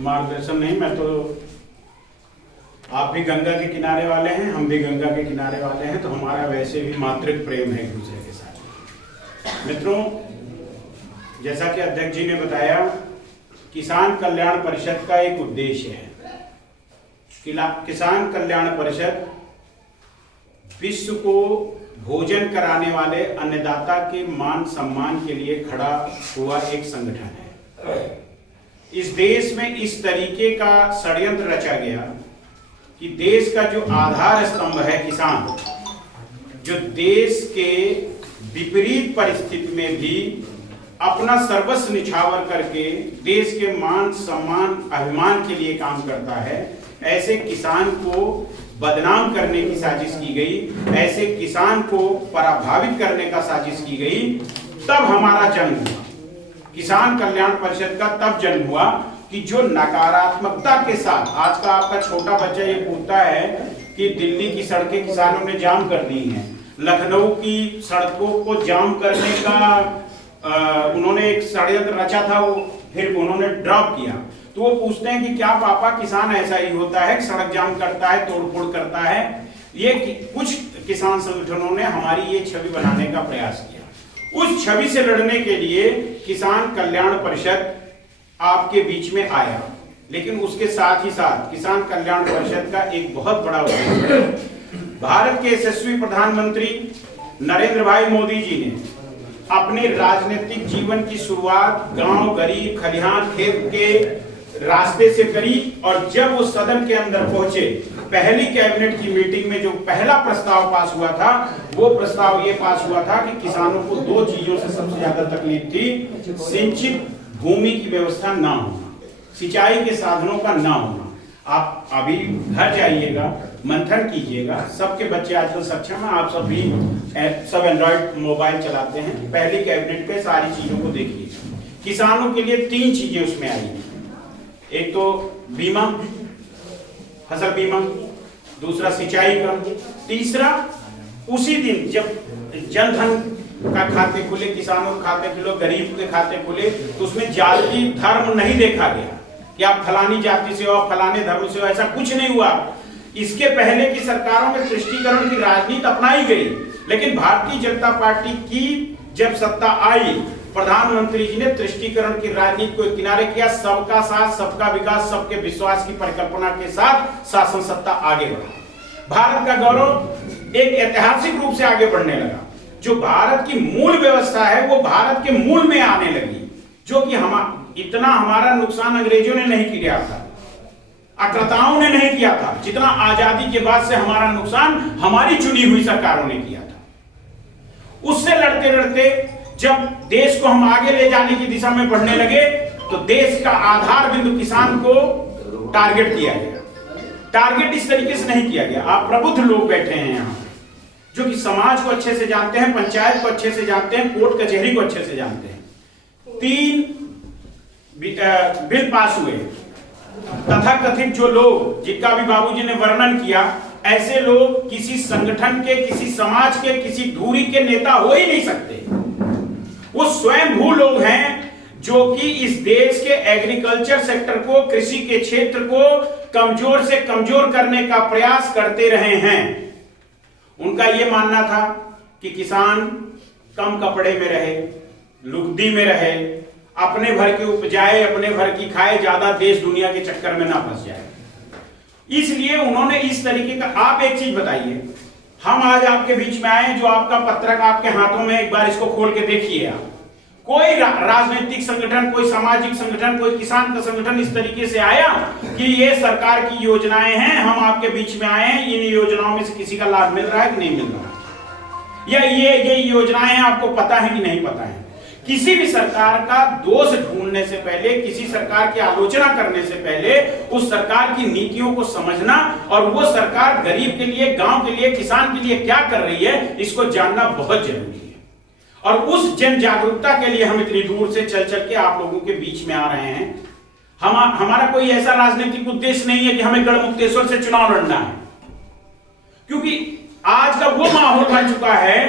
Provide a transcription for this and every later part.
मार्गदर्शन नहीं, मैं तो, आप भी गंगा के किनारे वाले हैं, हम भी गंगा के किनारे वाले हैं, तो हमारा वैसे भी मातृक प्रेम है एक दूसरे के साथ। मित्रों, जैसा कि अध्यक्ष जी ने बताया, किसान कल्याण परिषद का एक उद्देश्य है। किसान कल्याण परिषद विश्व को भोजन कराने वाले अन्नदाता के मान सम्मान के लिए खड़ा हुआ एक संगठन है। इस देश में इस तरीके का षड्यंत्र रचा गया कि देश का जो आधार स्तंभ है किसान, जो देश के विपरीत परिस्थिति में भी अपना सर्वस्व निछावर करके देश के मान सम्मान अभिमान के लिए काम करता है, ऐसे किसान को बदनाम करने की साजिश की गई, ऐसे किसान को पराभावित करने का साजिश की गई। तब हमारा जन्म हुआ, किसान कल्याण परिषद का तब जन्म हुआ कि जो नकारात्मकता के साथ, आज का आपका छोटा बच्चा ये पूछता है कि दिल्ली की सड़कें किसानों ने जाम कर दी हैं, लखनऊ की सड़कों को जाम करने का उन्होंने एक षड्यंत्र रचा था, वो फिर उन्होंने ड्रॉप किया। तो वो पूछते हैं कि क्या पापा किसान ऐसा ही होता है, सड़क जाम करता है, तोड़फोड़ करता है? ये कुछ किसान संगठनों ने हमारी ये छवि बनाने का प्रयास किया। उस छवि से लड़ने के लिए किसान कल्याण परिषद आपके बीच में आया, लेकिन उसके साथ ही साथ किसान कल्याण परिषद का एक बहुत बड़ा उद्देश्य है। भारत के यशस्वी प्रधानमंत्री नरेंद्र भाई मोदी जी ने अपने राजनीतिक जीवन की शुरुआत गांव, गरीब, खलिहान, खेत के रास्ते से करी, और जब वो सदन के अंदर पहुंचे, पहली कैबिनेट की मीटिंग में जो पहला प्रस्ताव पास हुआ था, वो प्रस्ताव ये पास हुआ था कि किसानों को दो चीजों से सबसे ज्यादा तकलीफ थी: सिंचित भूमि की व्यवस्था ना होना, सिंचाई के साधनों का ना होना। आप अभी घर जाइएगा, मंथन कीजिएगा, सबके बच्चे आजकल सक्षम हैं, आप सब एंड्रॉइड मोबाइल चलाते हैं, पहली कैबिनेट पे सारी चीजों को देखिए। किसानों के लिए तीन चीजें उसमें आई, एक तो बीमा, फसल बीमा, दूसरा सिंचाई का, तीसरा उसी दिन जब जनधन का खाते खुले, किसानों के खाते खुले, गरीब के खाते खुले, तो उसमें जाति धर्म नहीं देखा गया कि आप फलानी जाति से हो, फलाने धर्म से हो, ऐसा कुछ नहीं हुआ। इसके पहले की सरकारों में तुष्टीकरण की राजनीति अपनाई गई, लेकिन भारतीय जनता पार्टी की जब सत्ता आई, प्रधानमंत्री जी ने तुष्टीकरण की राजनीति को किनारे किया, सबका साथ, सबका विकास, सबके विश्वास की परिकल्पना के साथ शासन सत्ता आगे बढ़ा। भारत का गौरव एक ऐतिहासिक रूप से आगे बढ़ने लगा। जो भारत की मूल व्यवस्था है वो भारत के मूल में आने लगी, जो कि इतना हमारा नुकसान अंग्रेजों ने नहीं किया था, आक्रांताओं ने नहीं किया था, जितना आजादी के बाद से हमारा नुकसान हमारी चुनी हुई सरकारों ने किया था। उससे लड़ते लड़ते जब देश को हम आगे ले जाने की दिशा में बढ़ने लगे, तो देश का आधार बिंदु किसान को टारगेट किया गया। टारगेट इस तरीके से नहीं किया गया, आप प्रबुद्ध लोग बैठे हैं यहाँ, जो कि समाज को अच्छे से जानते हैं, पंचायत को अच्छे से जानते हैं, कोर्ट कचहरी को अच्छे से जानते हैं। 3 बिल पास हुए, तथाकथित जो लोग, जिनका भी बाबूजी ने वर्णन किया, ऐसे लोग किसी संगठन के, किसी समाज के, किसी धुरी के नेता हो ही नहीं सकते। वो स्वयं भू लोग हैं जो कि इस देश के एग्रीकल्चर सेक्टर को, कृषि के क्षेत्र को कमजोर से कमजोर करने का प्रयास करते रहे हैं। उनका यह मानना था कि किसान कम कपड़े में रहे, लुगदी में रहे, अपने भर की उपजाए, अपने भर की खाए, ज्यादा देश दुनिया के चक्कर में ना फंस जाए। इसलिए उन्होंने इस तरीके का, आप एक चीज बताइए, हम आज आपके बीच में आए, जो आपका पत्रक आपके हाथों में, एक बार इसको खोल के देखिए आप। कोई राजनीतिक संगठन, कोई सामाजिक संगठन, कोई किसान का संगठन इस तरीके से आया कि ये सरकार की योजनाएं हैं, हम आपके बीच में आए हैं, इन योजनाओं में से किसी का लाभ मिल रहा है कि नहीं मिल रहा है, या ये योजनाएं आपको पता है कि नहीं पता है? किसी भी सरकार का दोष ढूंढने से पहले, किसी सरकार की आलोचना करने से पहले, उस सरकार की नीतियों को समझना, और वो सरकार गरीब के लिए, गांव के लिए, किसान के लिए क्या कर रही है, इसको जानना बहुत जरूरी है। और उस जन जागरूकता के लिए हम इतनी दूर से चल चल के आप लोगों के बीच में आ रहे हैं। हमारा कोई ऐसा राजनीतिक उद्देश्य नहीं है कि हमें गढ़मुक्तेश्वर से चुनाव लड़ना है, क्योंकि आज का वो माहौल बन चुका है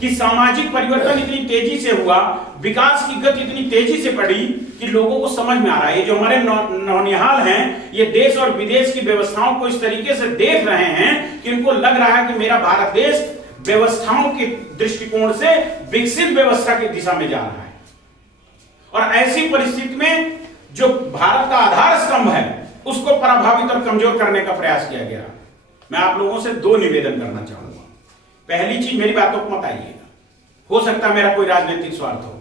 कि सामाजिक परिवर्तन इतनी तेजी से हुआ, विकास की गति इतनी तेजी से बढ़ी कि लोगों को समझ में आ रहा है। ये जो हमारे नौनिहाल हैं, ये देश और विदेश की व्यवस्थाओं को इस तरीके से देख रहे हैं कि उनको लग रहा है कि मेरा भारत देश व्यवस्थाओं के दृष्टिकोण से विकसित व्यवस्था की दिशा में जा रहा है। और ऐसी परिस्थिति में जो भारत का आधार स्तंभ है उसको प्रभावित और कमजोर करने का प्रयास किया गया। मैं आप लोगों से दो निवेदन करना चाहूंगा। पहली चीज, मेरी बातों को मत आइएगा, हो सकता है मेरा कोई राजनीतिक स्वार्थ हो,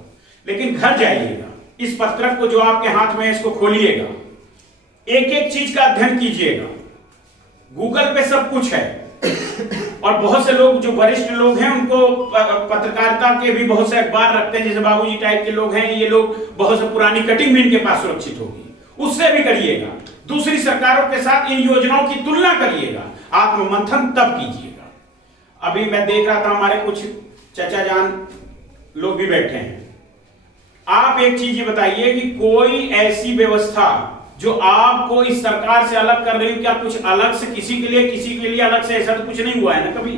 लेकिन घर जाइएगा, इस पत्रक को जो आपके हाथ में है इसको खोलिएगा, एक एक चीज का अध्ययन कीजिएगा। गूगल पे सब कुछ है और बहुत से लोग जो वरिष्ठ लोग हैं उनको पत्रकारिता के भी बहुत से अखबार रखते हैं, जैसे बाबूजी टाइप के लोग हैं, ये लोग बहुत से पुरानी कटिंग भी इनके पास सुरक्षित होगी, उससे भी करिएगा। दूसरी सरकारों के साथ इन योजनाओं की तुलना करिएगा, आत्ममंथन तब कीजिएगा। अभी मैं देख रहा था हमारे कुछ चाचा जान लोग भी बैठे हैं। आप एक चीज ये बताइए कि कोई ऐसी व्यवस्था जो आपको इस सरकार से अलग कर रही है, क्या कुछ अलग से किसी के लिए अलग से ऐसा तो कुछ नहीं हुआ है ना कभी?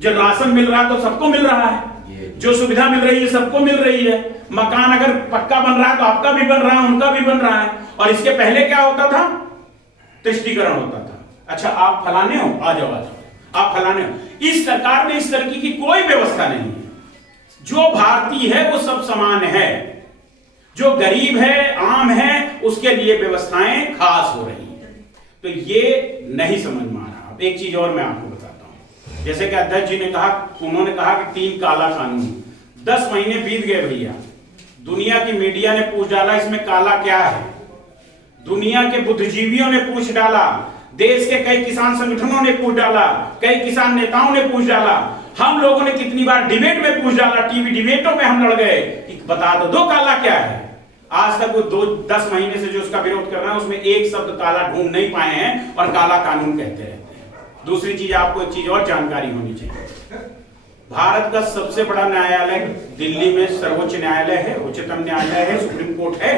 जो राशन मिल रहा है तो सबको मिल रहा है, जो सुविधा मिल रही है सबको मिल रही है, मकान अगर पक्का बन रहा है तो आपका भी बन रहा है, उनका भी बन रहा है। और इसके पहले क्या होता था? तुष्टीकरण होता था। अच्छा, आप फलाने हो, आ जाओ, आप फलाने हो। इस सरकार में इस तरह की कोई व्यवस्था नहीं है। जो भारतीय है वो सब समान है, जो गरीब है, आम है, उसके लिए व्यवस्थाएं खास हो रही है। तो ये नहीं समझ में आ रहा। अब एक चीज और मैं आपको बताता हूं, जैसे कि अध्यक्ष जी ने कहा, उन्होंने कहा कि 3 काला कानून, 10 महीने बीत गए भैया, दुनिया की मीडिया ने पूछ डाला इसमें काला क्या है, दुनिया के बुद्धिजीवियों ने पूछ डाला, देश के कई किसान संगठनों ने पूछ डाला, कई किसान नेताओं ने पूछ डाला, हम लोगों ने कितनी बार डिबेट में पूछ डाला, टीवी डिबेटों में हम लड़ गए कि बता दो काला क्या है। आज तक वो 10 महीने से जो उसका विरोध कर रहा है उसमें एक शब्द काला ढूंढ नहीं पाए हैं और काला कानून कहते रहते हैं। दूसरी चीज, आपको एक चीज और जानकारी होनी चाहिए, भारत का सबसे बड़ा न्यायालय दिल्ली में सर्वोच्च न्यायालय है, उच्चतम न्यायालय है, सुप्रीम कोर्ट है।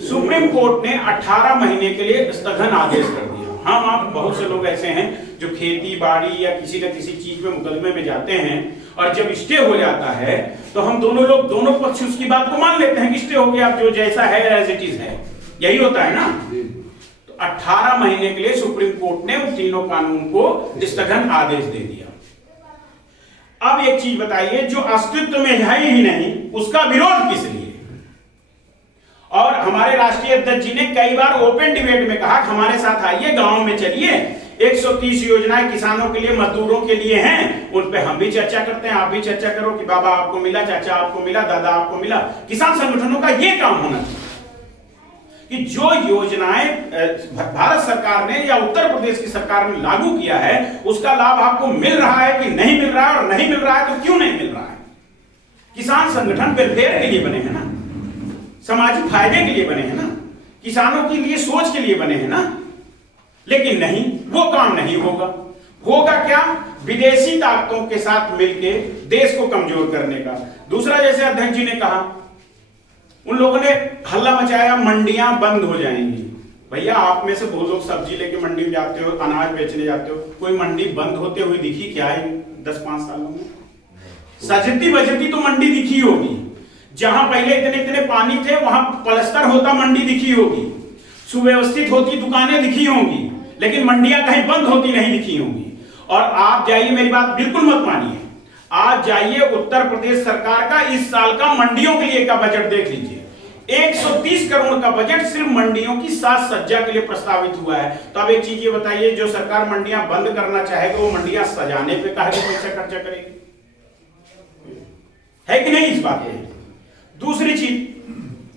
सुप्रीम कोर्ट ने 18 महीने के लिए स्थगन आदेश कर दिया। हम आप बहुत से लोग ऐसे हैं जो खेती बाड़ी या किसी न किसी चीज में मुकदमे में जाते हैं और जब स्टे हो जाता है तो हम दोनों पक्ष उसकी बात को मान लेते हैं कि स्टे हो गया, अब जो जैसा है एज इट इज है, यही होता है ना। तो 18 महीने के लिए सुप्रीम कोर्ट ने उन तीनों कानून को स्थगन आदेश दे दिया। अब एक चीज बताइए, जो अस्तित्व में है ही नहीं उसका विरोध किस लिए? और हमारे राष्ट्रीय अध्यक्ष जी ने कई बार ओपन डिबेट में कहा कि हमारे साथ आइए, गांव में चलिए, 130 योजनाएं किसानों के लिए, मजदूरों के लिए हैं, उन पे हम भी चर्चा करते हैं, आप भी चर्चा करो कि बाबा आपको मिला, चाचा आपको मिला, दादा आपको मिला। किसान संगठनों का यह काम होना चाहिए कि जो योजनाएं भारत सरकार ने या उत्तर प्रदेश की सरकार ने लागू किया है उसका लाभ आपको मिल रहा है कि नहीं मिल रहा है, और नहीं मिल रहा है तो क्यों नहीं मिल रहा है। किसान संगठन वेलफेयर के लिए बने हैं ना, सामाजिक फायदे के लिए बने हैं ना, किसानों के लिए सोच के लिए बने हैं ना। लेकिन नहीं, वो काम नहीं होगा। होगा क्या? विदेशी ताकतों के साथ मिलकर देश को कमजोर करने का। दूसरा, जैसे अध्यक्ष जी ने कहा, उन लोगों ने हल्ला मचाया मंडियां बंद हो जाएंगी। भैया, आप में से बहुत लोग सब्जी लेके मंडी में जाते हो, अनाज बेचने जाते हो, कोई मंडी बंद होते हुए दिखी क्या है 10-5 सालों में? सजती बजती तो मंडी दिखी होगी। जहां पहले इतने पानी थे वहां पलस्तर होता मंडी दिखी होगी, सुव्यवस्थित होती दुकानें दिखी होंगी, लेकिन मंडियां कहीं बंद होती नहीं दिखी होंगी। और आप जाइए, मेरी बात बिल्कुल मत मानिए, आज जाइए उत्तर प्रदेश सरकार का इस साल का मंडियों के लिए का बजट देख लीजिए, 130 करोड़ का बजट सिर्फ मंडियों की साज सज्जा के लिए प्रस्तावित हुआ है। तो अब एक चीज ये बताइए, जो सरकार मंडियां बंद करना चाहेगा वो मंडियां सजाने पे काहे पैसा खर्चा करेगी? है कि नहीं इस बात पे? दूसरी चीज,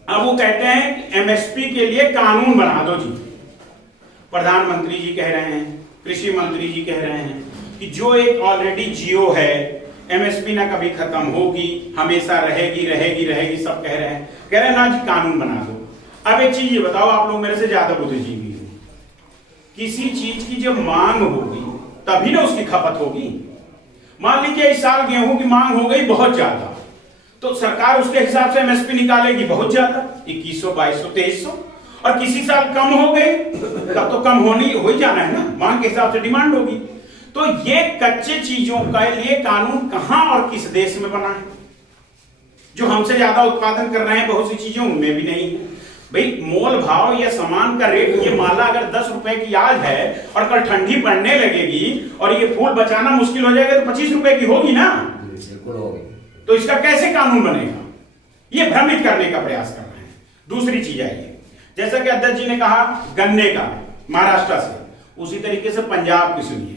अब वो कहते हैं एमएसपी के लिए कानून बना दो जी। प्रधानमंत्री जी कह रहे हैं, कृषि मंत्री जी कह रहे हैं कि जो एक ऑलरेडी जियो है, एमएसपी ना कभी खत्म होगी, हमेशा रहेगी रहेगी रहेगी, सब कह रहे हैं ना जी कानून बना दो। अब एक चीज ये बताओ, आप लोग मेरे से ज्यादा बुद्धिजीवी हो, किसी चीज की जब मांग होगी तभी ना उसकी खपत होगी। मान लीजिए इस साल गेहूं की मांग हो गई बहुत ज्यादा, तो सरकार उसके हिसाब से एमएसपी निकालेगी बहुत ज्यादा, 2100, 2200, 2300। और किसी साल कम हो गई तब तो कम होनी हो ही जाना है ना, मांग के हिसाब से डिमांड होगी। तो ये कच्चे चीजों के लिए कानून कहां और किस देश में बना है? जो हमसे ज्यादा उत्पादन कर रहे हैं बहुत सी चीजों उनमें भी नहीं है। भाई मोल भाव या सामान का रेट, ये माला अगर 10 रुपए की आज है और कल ठंडी पड़ने लगेगी और ये फूल बचाना मुश्किल हो जाएगा तो 25 रुपए की होगी ना, बिल्कुल होगी। तो इसका कैसे कानून बनेगा? ये भ्रमित करने का प्रयास कर रहे हैं। दूसरी चीज है ये, जैसा कि अध्यक्ष जी ने कहा गन्ने का महाराष्ट्र से, उसी तरीके से पंजाब की सुनिए।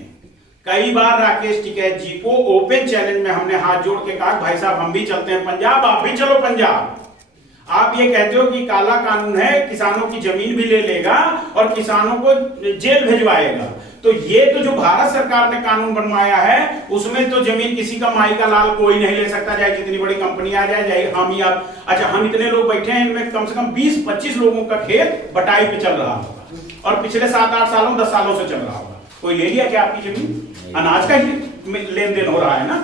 कई बार राकेश टिकैत जी को ओपन चैलेंज में हमने हाथ जोड़ के कहा भाई साहब हम भी चलते हैं पंजाब, आप भी चलो पंजाब। आप ये कहते हो कि काला कानून है, किसानों की जमीन भी ले लेगा और किसानों को जेल भिजवाएगा। तो ये तो जो भारत सरकार ने कानून बनवाया है उसमें तो जमीन किसी का माई का लाल कोई नहीं ले सकता, चाहे जितनी बड़ी कंपनी आ जाए, चाहे हम ही आप। अच्छा, हम इतने लोग बैठे हैं, इनमें कम से कम 20-25 लोगों का खेत बटाई पे चल रहा होगा और पिछले 7-8 सालों 10 सालों से चल रहा होगा। कोई ले लिया क्या आपकी जमीन? अनाज का ही लेन देन हो रहा है ना,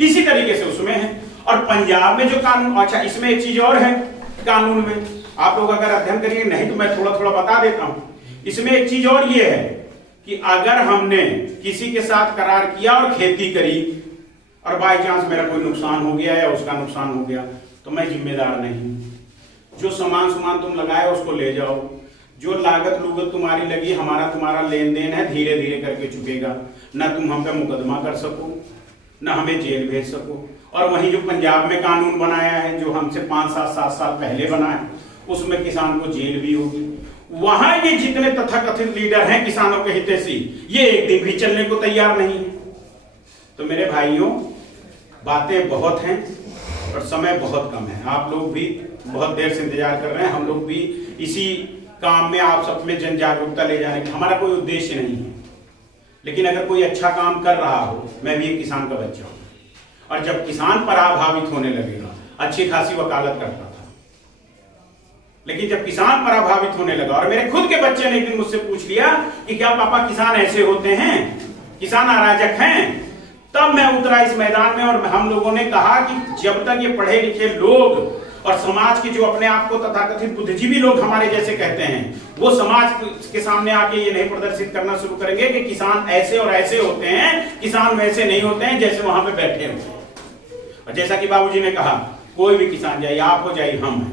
इसी तरीके से उसमें है। और पंजाब में जो कानून, अच्छा इसमें एक चीज और है कानून में, आप लोग अगर अध्ययन करिए, नहीं तो मैं थोड़ा थोड़ा बता देता हूं। इसमें एक चीज और ये है कि अगर हमने किसी के साथ करार किया और खेती करी और बाई चांस मेरा कोई नुकसान हो गया या उसका नुकसान हो गया तो मैं जिम्मेदार नहीं। जो सामान तुम लगाए उसको ले जाओ, जो लागत लुगत तुम्हारी लगी, हमारा तुम्हारा लेन देन है, धीरे धीरे करके चुकेगा। ना तुम हम पे मुकदमा कर सको, ना हमें जेल भेज सको। और वहीं जो पंजाब में कानून बनाया है, जो हमसे 5-7 साल पहले बना है, उसमें किसान को जेल भी होगी। वहां ये जितने तथाकथित लीडर हैं किसानों के हितैषी, ये एक दिन भी चलने को तैयार नहीं है। तो मेरे भाइयों, बातें बहुत हैं और समय बहुत कम है। आप लोग भी बहुत देर से इंतजार कर रहे हैं, हम लोग भी इसी काम में आप सब में जन जागरूकता ले जाने का हमारा कोई उद्देश्य नहीं है। लेकिन अगर कोई अच्छा काम कर रहा हो, मैं भी एक किसान का बच्चा हूं, और जब किसान पराभावित होने लगेगा, अच्छी खासी वकालत करता था, लेकिन जब किसान पराभावित होने लगा और मेरे खुद के बच्चे ने एक दिन मुझसे पूछ लिया कि क्या पापा किसान ऐसे होते हैं, किसान अराजक हैं, तब मैं उतरा इस मैदान में और हम लोगों ने कहा कि जब तक ये पढ़े लिखे लोग और समाज के जो अपने आप को तथाकथित बुद्धिजीवी लोग हमारे जैसे कहते हैं, वो समाज के सामने आके ये नहीं प्रदर्शित करना शुरू करेंगे कि किसान ऐसे और ऐसे होते हैं, किसान वैसे नहीं होते हैं जैसे वहां पे बैठे होते हैं। और जैसा कि बाबूजी ने कहा, कोई भी किसान, चाहे आप हो चाहे हम हैं,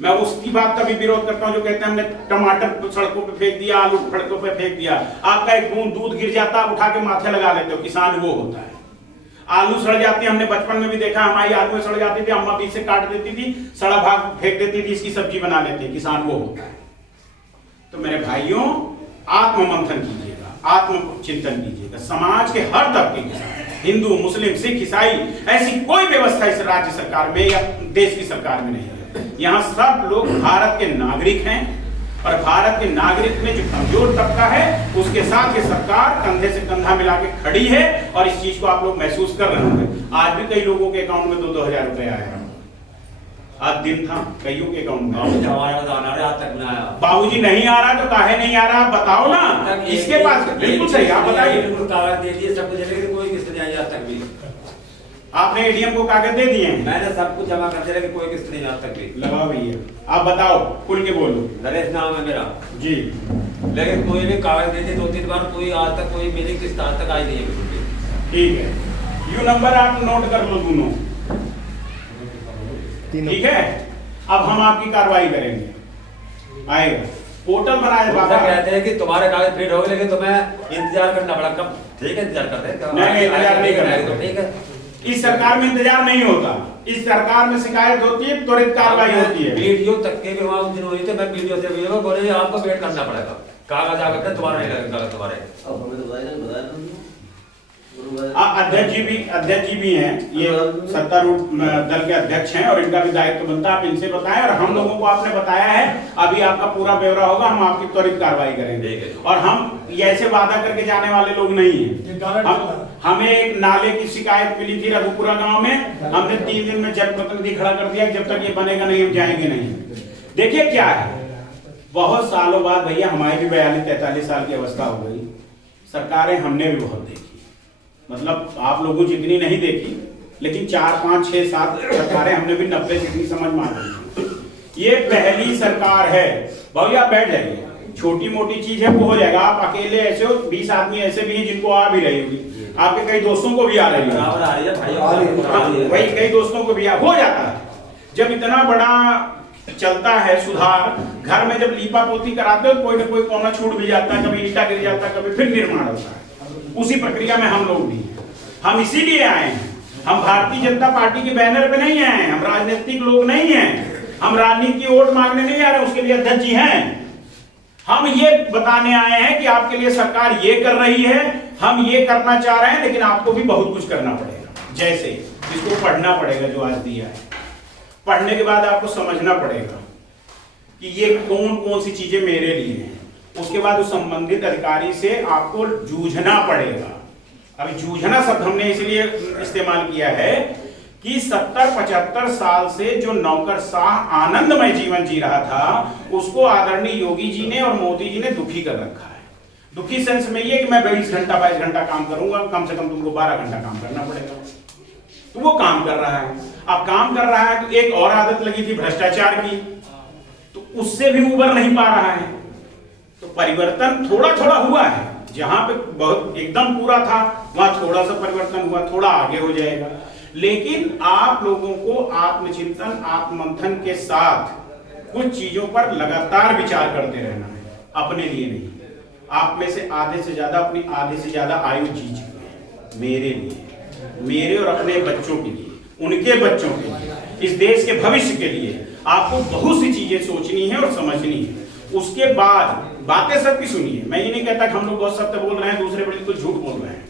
मैं उसकी बात का भी विरोध करता हूं जो कहते हैं हमने टमाटर सड़कों पे फेंक दिया, आलू सड़कों पे फेंक दिया, आपका एक बूंद दूध गिर जाता, आप उठा के माथे लगा लेते हो, किसान वो होता है। आलू सड़ जाती है, हमने बचपन में भी देखा, हमारी आलू सड़ जाती थी, अम्मा बीच से काट देती थी, सड़ा भाग फेंक देती थी, इसकी सब्जी बना लेती है, किसान वो होता है। तो मेरे भाइयों, आत्ममंथन कीजिएगा, आत्मचिंतन कीजिएगा। समाज के हर तबके के, हिंदू, मुस्लिम, सिख, ईसाई, ऐसी कोई व्यवस्था इस राज्य सरकार में या देश की सरकार में नहीं है। यहाँ सब लोग भारत के नागरिक हैं और भारत के नागरिक में जो कमजोर तबका है उसके साथ ये सरकार कंधे से कंधा मिला के खड़ी है और इस चीज को आप लोग महसूस कर रहे होंगे। आज भी कई लोगों के अकाउंट में 2-2 हजार रुपए आया, आज दिन था कईयों के अकाउंट में। बाबूजी नहीं आ रहा तो काहे नहीं आ रहा बताओ ना, इसके पास बिल्कुल सही, आप बताइए। कोई किस्त नहीं आई आज तक भी। आपने एटीएम को कागज दे दिए हैं? मैंने सब कुछ जमा कर दिया, लेकिन कोई किस्त नहीं आज तक भी। लगाओ भैया, आप बताओ, खुल के बोलो। नरेश नाम है मेरा जी, लेकिन कोई भी कागज दे दिए 2-3 बार, कोई आज तक कोई मेरी किस्त आज तक आई नहीं है। ठीक है, यू नंबर आप नोट कर लो दोनों, ठीक है। अब हम आपकी कार्रवाई करेंगे, आएगा पोर्टल बनाया बाबा। कहते हैं कि तुम्हारे कागज फिट हो गए, लेकिन तुम्हें इंतजार करना पड़ा। कब? ठीक है, इंतजार करते हैं। नहीं, इंतजार नहीं करना तो ठीक है। इस सरकार में इंतजार नहीं होता, इस सरकार में शिकायत होती है, त्वरित कार्रवाई होती है। वीडियो तक के भी वहां उस दिन हुई थी, मैं वीडियो से बोले आपको वेट करना पड़ेगा, कागज आकर तुम्हारा नहीं लगेगा तुम्हारे। अध्यक्ष जी भी हैं, ये सत्तारूढ़ दल के अध्यक्ष हैं और इनका भी दायित्व बनता है, आप इनसे बताएं। और हम लोगों को आपने बताया है, अभी आपका पूरा ब्यौरा होगा, हम आपकी त्वरित कार्रवाई करेंगे। और हम ऐसे वादा करके जाने वाले लोग नहीं हैं। हमें एक नाले की शिकायत मिली थी रघुपुरा गांव में, हमने 3 दिन में जनप्रतिनिधि खड़ा कर दिया, जब तक ये बनेगा नहीं हम जाएंगे नहीं। देखिए क्या है, बहुत सालों बाद भैया हमारी भी 42-43 साल की अवस्था हो गई, सरकारें हमने भी बहुत देखी, मतलब आप लोगों जितनी नहीं देखी, लेकिन 4, 5, 6, 7 सरकारें हमने भी 90 से इतनी समझ मान ली। ये पहली सरकार है, भैया बैठ जाइए, छोटी मोटी चीज है वो हो जाएगा। आप अकेले ऐसे हो, 20 आदमी ऐसे भी हैं जिनको आ भी रही होगी, आपके कई दोस्तों को भी आ रही है, बराबर आ रही है भाई, वही कई दोस्तों को भी हो जाता है। जब इतना बड़ा चलता है सुधार, घर में जब लीपा पोती कराते हो कोई ना कोई कोना छूट भी जाता है, कभी ईटा गिर जाता है, कभी फिर निर्माण होता है। उसी प्रक्रिया में हम लोग भी हैं। हम इसीलिए आए हैं, हम भारतीय जनता पार्टी के बैनर पे नहीं आए हैं, हम राजनीतिक लोग नहीं हैं, हम राजनीति की वोट मांगने नहीं आ रहे, उसके लिए अध्यक्ष जी हैं। हम ये बताने आए हैं कि आपके लिए सरकार ये कर रही है, हम ये करना चाह रहे हैं, लेकिन आपको भी बहुत कुछ करना पड़ेगा। जैसे इसको पढ़ना पड़ेगा जो आज दिया है, पढ़ने के बाद आपको समझना पड़ेगा कि ये कौन कौन सी चीजें मेरे लिए हैं। उसके बाद उस संबंधित अधिकारी से आपको जूझना पड़ेगा। अभी जूझना शब्द हमने इसलिए इस्तेमाल किया है कि 70-75 साल से जो नौकरशाह आनंदमय जीवन जी रहा था, उसको आदरणीय योगी जी ने और मोदी जी ने दुखी कर रखा है। दुखी सेंस में ये कि मैं 22 घंटा 22 घंटा काम करूंगा, कम से कम तुमको 12 घंटा काम करना पड़ेगा। तो वो काम कर रहा है। अब काम कर रहा है तो एक और आदत लगी थी भ्रष्टाचार की, तो उससे भी उबर नहीं पा रहा है। तो परिवर्तन थोड़ा थोड़ा हुआ है, जहां पे बहुत एकदम पूरा था वहां थोड़ा सा परिवर्तन हुआ, थोड़ा आगे हो जाएगा। लेकिन आप लोगों को आत्मचिंतन आत्ममंथन के साथ कुछ चीजों पर लगातार विचार करते रहना है, अपने लिए नहीं। आप में से आधे से ज्यादा अपनी आधे से ज्यादा आयु जी चुके हैं मेरे लिए, मेरे और अपने बच्चों के लिए, उनके बच्चों के लिए, इस देश के भविष्य के लिए आपको बहुत सी चीजें सोचनी है और समझनी है। उसके बाद बातें सबकी सुनिए। मैं ये नहीं कहता कि हम लोग बहुत सत्य बोल रहे हैं, दूसरे बड़े कुछ झूठ बोल रहे हैं।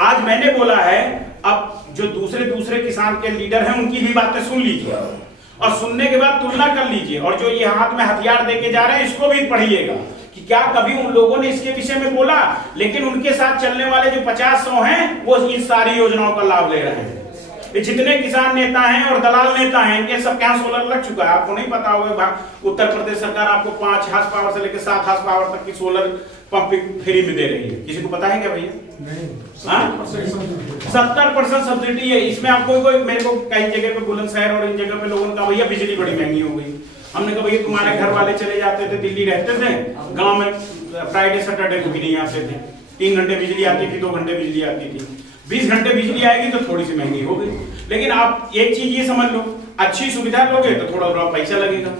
आज मैंने बोला है, अब जो दूसरे किसान के लीडर हैं उनकी भी बातें सुन लीजिए और सुनने के बाद तुलना कर लीजिए, और जो ये हाथ में हथियार देके जा रहे हैं इसको भी पढ़िएगा कि क्या कभी उन लोगों ने इसके विषय में बोला, लेकिन उनके साथ चलने वाले जो 50-100 हैं वो इन सारी योजनाओं का लाभ ले रहे हैं। जितने किसान नेता हैं और दलाल नेता हैं, इनके सब क्या सोलर लग चुका है। आपको नहीं पता होगा, उत्तर प्रदेश सरकार आपको 5 हार्स पावर से लेकर 7 हार्स पावर तक की सोलर पंप फ्री में दे रही है। किसी को पता है क्या भैया? 70% सब्सिडी है इसमें। आपको मेरे को कई जगह पे बुलंदशहर और इन जगह पे लोगों ने कहा भैया बिजली बड़ी महंगी हो गई। हमने कहा भैया तुम्हारे घर वाले चले जाते थे, दिल्ली रहते थे, गांव में फ्राइडे सैटरडे को भी नहीं आते थे। 3 घंटे बिजली आती थी, 2 घंटे बिजली आती थी। 20 घंटे बिजली आएगी तो थोड़ी सी महंगी हो गई। लेकिन आप एक चीज ये समझ लो, अच्छी सुविधा लोगे तो थोड़ा थोड़ा पैसा लगेगा।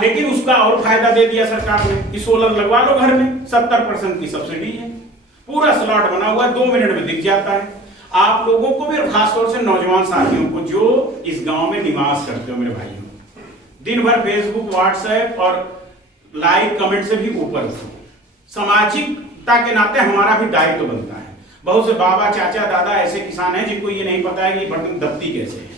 लेकिन उसका और फायदा दे दिया सरकार ने कि सोलर लगवा लो घर में, 70% की सब्सिडी है, पूरा स्लॉट बना हुआ है, 2 मिनट में दिख जाता है। आप लोगों को भी और खासतौर से नौजवान साथियों को जो इस गांव में निवास करते हो मेरे भाइयों, दिन भर फेसबुक व्हाट्सएप और लाइक कमेंट से भी ऊपर उठो। सामाजिकता के नाते हमारा भी दायित्व बनता है। बहुत से बाबा चाचा दादा ऐसे किसान हैं जिनको ये नहीं पता है कि बटन दबती कैसे है,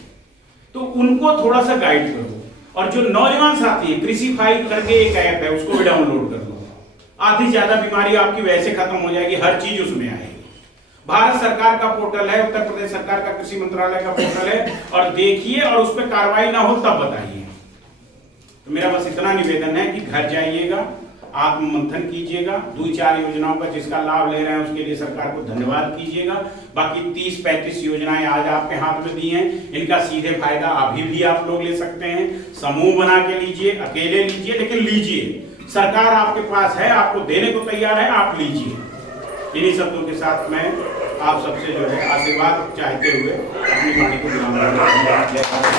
तो उनको थोड़ा सा गाइड करो। और जो नौजवान साथी है, कृषिफाई करके एक ऐप है, उसको भी डाउनलोड कर लो। आधी ज्यादा बीमारी आपकी वैसे खत्म हो जाएगी, हर चीज उसमें आएगी। भारत सरकार का पोर्टल है, उत्तर प्रदेश सरकार का कृषि मंत्रालय का पोर्टल है, और देखिए और उस पर कार्रवाई ना हो तब बताइए। तो मेरा बस इतना निवेदन है कि घर जाइएगा, आत्ममंथन कीजिएगा, 2-4 योजनाओं का जिसका लाभ ले रहे हैं उसके लिए सरकार को धन्यवाद कीजिएगा। बाकी 30-35 योजनाएं आज आपके हाथ में दी हैं, इनका सीधे फायदा अभी भी आप लोग ले सकते हैं। समूह बना के लीजिए, अकेले लीजिए, लेकिन लीजिए। सरकार आपके पास है, आपको देने को तैयार है, आप लीजिए। इन्हीं शब्दों के साथ मैं आप सबसे जो है आशीर्वाद चाहते हुए अपनी वाणी को विराम देता हूं।